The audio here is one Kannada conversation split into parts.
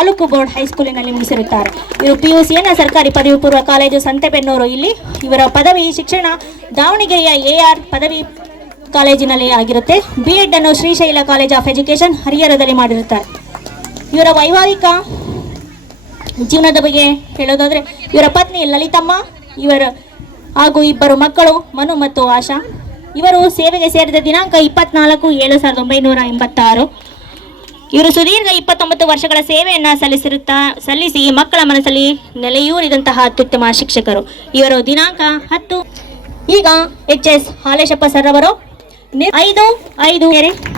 ತಾಲೂಕು ಬೋರ್ಡ್ ಹೈಸ್ಕೂಲಿನಲ್ಲಿ ಮುಗಿಸಿರುತ್ತಾರೆ. ಇವರು ಪಿ ಯು ಸರ್ಕಾರಿ ಪದವಿ ಪೂರ್ವ ಕಾಲೇಜು ಸಂತೆಬೆನ್ನೂರು ಇಲ್ಲಿ ಇವರ ಪದವಿ ಶಿಕ್ಷಣ ದಾವಣಗೆರೆಯ ಎ ಆರ್ ಪದವಿ ಕಾಲೇಜಿನಲ್ಲಿ ಆಗಿರುತ್ತೆ. ಬಿ ಎಡ್ ಅನ್ನು ಶ್ರೀಶೈಲ ಕಾಲೇಜ್ ಆಫ್ ಎಜುಕೇಶನ್ ಹರಿಹರದಲ್ಲಿ ಮಾಡಿರುತ್ತಾರೆ. ಇವರ ವೈವಾಹಿಕ ಜೀವನದ ಬಗ್ಗೆ ಹೇಳೋದಾದ್ರೆ, ಇವರ ಪತ್ನಿ ಲಲಿತಮ್ಮ, ಇವರ ಹಾಗೂ ಇಬ್ಬರು ಮಕ್ಕಳು ಮನು ಮತ್ತು ಆಶಾ. ಇವರು ಸೇವೆಗೆ ಸೇರಿದ ದಿನಾಂಕ ಇಪ್ಪತ್ನಾಲ್ಕು ಏಳು ಸಾವಿರದ ಒಂಬೈನೂರ ಎಂಬತ್ತಾರು. ಇವರು ಸುದೀರ್ಘ ಇಪ್ಪತ್ತೊಂಬತ್ತು ವರ್ಷಗಳ ಸೇವೆಯನ್ನ ಸಲ್ಲಿಸಿರುತ್ತಾ, ಸಲ್ಲಿಸಿ ಮಕ್ಕಳ ಮನಸ್ಸಲ್ಲಿ ನೆಲೆಯೂರಿದಂತಹ ಅತ್ಯುತ್ತಮ ಶಿಕ್ಷಕರು. ಇವರು ದಿನಾಂಕ ಹತ್ತು. ಈಗ ಎಚ್ ಎಸ್ ಹಾಲೇಶಪ್ಪ ಸರ್ ಅವರು ಐದು ಐದು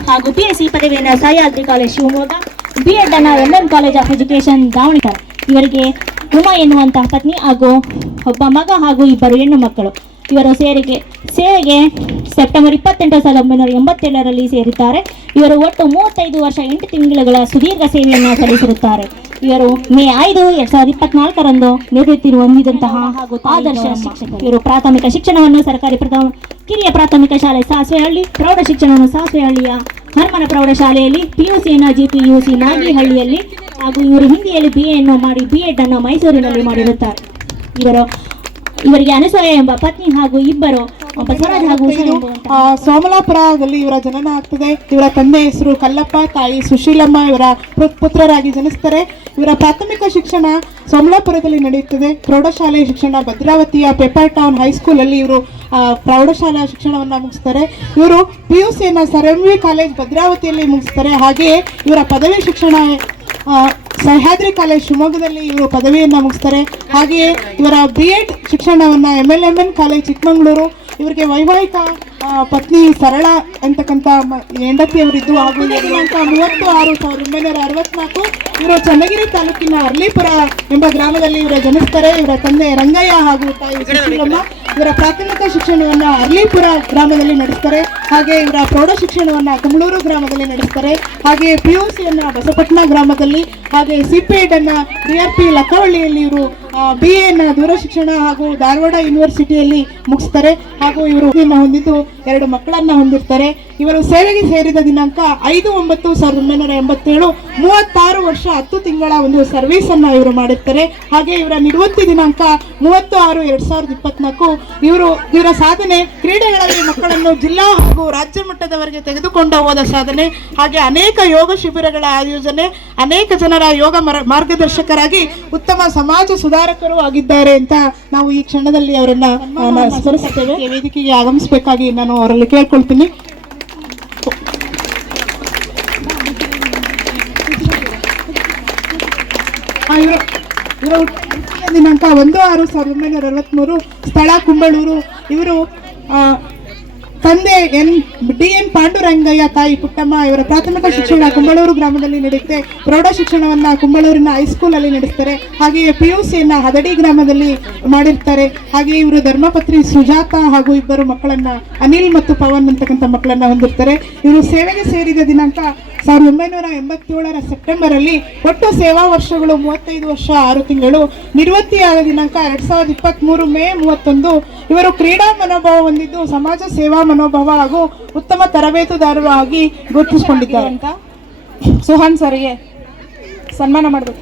ಹಾಗೂ ಪಿ ಎಸ್ ಸಿ ಪದವಿಯನ್ನು Sahyadri college Shivamogga B Ed ಅನ್ನ M M college of education Davanagere. ಇವರಿಗೆ ಉಮಾ ಎನ್ನುವಂತಹ ಪತ್ನಿ ಹಾಗೂ ಒಬ್ಬ ಮಗ ಹಾಗೂ ಇಬ್ಬರು ಹೆಣ್ಣು ಮಕ್ಕಳು. ಇವರು ಸೇರಿಗೆ, ಸೇವೆಗೆ ಸೆಪ್ಟೆಂಬರ್ ಇಪ್ಪತ್ತೆಂಟು ಸಾವಿರದ ಒಂಬೈನೂರ ಎಂಬತ್ತೇಳರಲ್ಲಿ ಸೇರಿದ್ದಾರೆ. ಇವರು ಒಟ್ಟು ಮೂವತ್ತೈದು ವರ್ಷ ಎಂಟು ತಿಂಗಳುಗಳ ಸುದೀರ್ಘ ಸೇವೆಯನ್ನು ಸಲ್ಲಿಸಿರುತ್ತಾರೆ. ಇವರು ಮೇ ಐದು ಎರಡ್ ಸಾವಿರದ ಇಪ್ಪತ್ನಾಲ್ಕರಂದು ನಿವೃತ್ತಿ ಹೊಂದಿದಂತಹ ಹಾಗೂ ಆದರ್ಶ ಶಿಕ್ಷಕರು. ಇವರು ಪ್ರಾಥಮಿಕ ಶಿಕ್ಷಣವನ್ನು ಸರ್ಕಾರಿ ಪ್ರಥಮ ಕಿರಿಯ ಪ್ರಾಥಮಿಕ ಶಾಲೆ ಸಾಸೇಹಳ್ಳಿ ಪ್ರೌಢ ಶಿಕ್ಷಣವನ್ನು ಸಾಸೇಹಳ್ಳಿಯ ಹರ್ಮನ ಪ್ರೌಢಶಾಲೆಯಲ್ಲಿ ಪಿಯುಸಿಯನ್ನು ಜಿಪಿಯುಸಿ ನಾಗಿಹಳ್ಳಿಯಲ್ಲಿ ಹಾಗೂ ಇವರು ಹಿಂದಿಯಲ್ಲಿ ಬಿ ಎನ್ನು ಮಾಡಿ ಬಿ ಎಡ್ ಅನ್ನು ಮೈಸೂರಿನಲ್ಲಿ ಮಾಡಿರುತ್ತಾರೆ. ಇವರು ಇವರಿಗೆ ಅನಸೂಯ ಎಂಬ ಪತ್ನಿ ಹಾಗೂ ಇಬ್ಬರು ಬಸವರಾಜ್ ಹಾಗೂ ಸೋಮಲಾಪುರದಲ್ಲಿ ಇವರ ಜನನ ಆಗ್ತದೆ. ಇವರ ತಂದೆ ಹೆಸರು ಕಲ್ಲಪ್ಪ ತಾಯಿ ಸುಶೀಲಮ್ಮ ಇವರ ಪುತ್ರರಾಗಿ ಜನಿಸ್ತಾರೆ. ಇವರ ಪ್ರಾಥಮಿಕ ಶಿಕ್ಷಣ ಸೋಮಲಾಪುರದಲ್ಲಿ ನಡೆಯುತ್ತದೆ. ಪ್ರೌಢಶಾಲೆ ಶಿಕ್ಷಣ ಭದ್ರಾವತಿಯ ಪೇಪರ್ ಟೌನ್ ಹೈಸ್ಕೂಲಲ್ಲಿ ಇವರು ಪ್ರೌಢಶಾಲಾ ಶಿಕ್ಷಣವನ್ನು ಮುಗಿಸ್ತಾರೆ. ಇವರು ಪಿ ಯು ಸಿಯನ್ನು ಸರ್ ಎಂ ವಿ ಕಾಲೇಜ್ ಭದ್ರಾವತಿಯಲ್ಲಿ ಮುಗಿಸ್ತಾರೆ. ಹಾಗೆಯೇ ಇವರ ಪದವಿ ಶಿಕ್ಷಣ ಸಹ್ಯಾದ್ರಿ ಕಾಲೇಜ್ ಶಿವಮೊಗ್ಗದಲ್ಲಿ ಇವರು ಪದವಿಯನ್ನು ಮುಗಿಸ್ತಾರೆ. ಹಾಗೆಯೇ ಇವರ ಬಿ ಎಡ್ ಶಿಕ್ಷಣವನ್ನು M L M N college Chikkamagaluru ಇವರಿಗೆ ವೈವಾಹಿಕ ಪತ್ನಿ ಸರಳ ಅಂತಕ್ಕಂಥ ಹೆಂಡತಿಯವರಿದ್ದು ಹಾಗೂ ಇರುವಂತಹ ಮೂವತ್ತು ಆರು ಸಾವಿರದ ಒಂಬೈನೂರ ಅರವತ್ನಾಲ್ಕು ಇವರು ಚನ್ನಗಿರಿ ತಾಲೂಕಿನ ಅರ್ಲಿಪುರ ಎಂಬ ಗ್ರಾಮದಲ್ಲಿ ಇವರ ಜನಿಸ್ತಾರೆ. ಇವರ ತಂದೆ ರಂಗಯ್ಯ ಹಾಗೂ ತಾಯಿ ಸುಶೀಲಮ್ಮ ಇವರ ಪ್ರಾಥಮಿಕ ಶಿಕ್ಷಣವನ್ನು ಅರ್ಲಿಪುರ ಗ್ರಾಮದಲ್ಲಿ ನಡೆಸ್ತಾರೆ. ಹಾಗೆ ಇವರ ಪ್ರೌಢ ಶಿಕ್ಷಣವನ್ನ ಕುಮಳೂರು ಗ್ರಾಮದಲ್ಲಿ ನಡೆಸ್ತಾರೆ. ಹಾಗೆ ಪಿ ಯು ಸಿಯನ್ನು ಬಸಪಟ್ನ ಗ್ರಾಮದಲ್ಲಿ, ಹಾಗೆ ಸಿ ಪಿ ಎಡ್ ಅನ್ನ ಪಿ ಲಕ್ಕವಳ್ಳಿಯಲ್ಲಿ ಇವರು ಬಿ ಎನ್ನ ದೂರ ಶಿಕ್ಷಣ ಹಾಗೂ ಧಾರವಾಡ ಯೂನಿವರ್ಸಿಟಿಯಲ್ಲಿ ಮುಗಿಸ್ತಾರೆ. ಹಾಗೂ ಇವರು ಹೊಂದಿದ್ದು ಎರಡು ಮಕ್ಕಳನ್ನ ಹೊಂದಿರ್ತಾರೆ. ಇವರು ಸೇವೆಗೆ ಸೇರಿದ ದಿನಾಂಕ ಐದು ಒಂಬತ್ತು ಸಾವಿರದ ಒಂಬೈನೂರ ಎಂಬತ್ತೇಳು, ಮೂವತ್ತಾರು ವರ್ಷ ಹತ್ತು ತಿಂಗಳ ಒಂದು ಸರ್ವಿಸ್ ಅನ್ನ ಇವರು ಮಾಡಿರ್ತಾರೆ. ಹಾಗೆ ಇವರ ನಿವೃತ್ತಿ ದಿನಾಂಕ ಮೂವತ್ತು ಆರು ಎರಡ್ ಸಾವಿರದ ಇಪ್ಪತ್ನಾಲ್ಕು. ಇವರು ಇವರ ಸಾಧನೆ ಕ್ರೀಡೆಗಳಲ್ಲಿ ಮಕ್ಕಳನ್ನು ಜಿಲ್ಲಾ ರಾಜ್ಯ ಮಟ್ಟದವರೆಗೆ ತೆಗೆದುಕೊಂಡು ಹೋದ ಸಾಧನೆ ಹಾಗೆ ಅನೇಕ ಯೋಗ ಶಿಬಿರಗಳ ಆಯೋಜನೆ, ಅನೇಕ ಜನರ ಯೋಗ ಮರ- ಮಾರ್ಗದರ್ಶಕರಾಗಿ ಉತ್ತಮ ಸಮಾಜ ಸುಧಾರಕರು ಆಗಿದ್ದಾರೆ ಅಂತ ನಾವು ಈ ಕ್ಷಣದಲ್ಲಿ ಅವರನ್ನ ಸ್ಮರಿಸುತ್ತೇವೆ. ವೇದಿಕೆಗೆ ಆಗಮಿಸಬೇಕಾಗಿ ನಾನು ಅವರಲ್ಲಿ ಕೇಳ್ಕೊಳ್ತೀನಿ. ದಿನಾಂಕ ಒಂದು ಆರು ಸಾವಿರದ ಒಂಬೈನೂರ ಅರವತ್ತ್ಮೂರು ಸ್ಥಳ ಕುಂಬಳೂರು. ಇವರು ತಂದೆ ಎನ್, ಡಿ ಎನ್ ಪಾಂಡುರಂಗಯ್ಯ ತಾಯಿ ಪುಟ್ಟಮ್ಮ ಇವರ ಪ್ರಾಥಮಿಕ ಶಿಕ್ಷಣ ಕುಂಬಳೂರು ಗ್ರಾಮದಲ್ಲಿ ನಡೆಯುತ್ತೆ. ಪ್ರೌಢ ಶಿಕ್ಷಣವನ್ನ ಕುಂಬಳೂರಿನ ಹೈಸ್ಕೂಲಲ್ಲಿ ನಡೆಸ್ತಾರೆ. ಹಾಗೆಯೇ ಪಿ ಯು ಸಿಯನ್ನ ಹದಡಿ ಗ್ರಾಮದಲ್ಲಿ ಮಾಡಿರ್ತಾರೆ. ಹಾಗೆಯೇ ಇವರು ಧರ್ಮಪತ್ರಿ ಸುಜಾತ ಹಾಗೂ ಇಬ್ಬರು ಮಕ್ಕಳನ್ನ ಅನಿಲ್ ಮತ್ತು ಪವನ್ ಅಂತಕ್ಕಂಥ ಮಕ್ಕಳನ್ನ ಹೊಂದಿರ್ತಾರೆ. ಇವರು ಸೇವೆಗೆ ಸೇರಿದ ದಿನಾಂಕ ಸಾವಿರದ ಒಂಬೈನೂರ ಎಂಬತ್ತೇಳರ ಸೆಪ್ಟೆಂಬರ್ ಅಲ್ಲಿ ಒಟ್ಟು ಸೇವಾ ವರ್ಷಗಳು ಮೂವತ್ತೈದು ವರ್ಷ, ಆರು ತಿಂಗಳು. ನಿವೃತ್ತಿಯಾದ ದಿನಾಂಕ ಎರಡ್ ಸಾವಿರದ ಇಪ್ಪತ್ತ್ ಮೇ ಮೂವತ್ತೊಂದು. ಇವರು ಕ್ರೀಡಾ ಮನೋಭಾವ ಹೊಂದಿದ್ದು ಸಮಾಜ ಸೇವಾ ಮನೋಭಾವ ಹಾಗೂ ಉತ್ತಮ ತರಬೇತುದಾರರು ಆಗಿ ಗುರುತಿಸಿಕೊಂಡಿದ್ದಾರೆ ಅಂತ? ಸುಹಾನ್ ಸರ್ಗೆ ಸನ್ಮಾನ ಮಾಡಬೇಕು.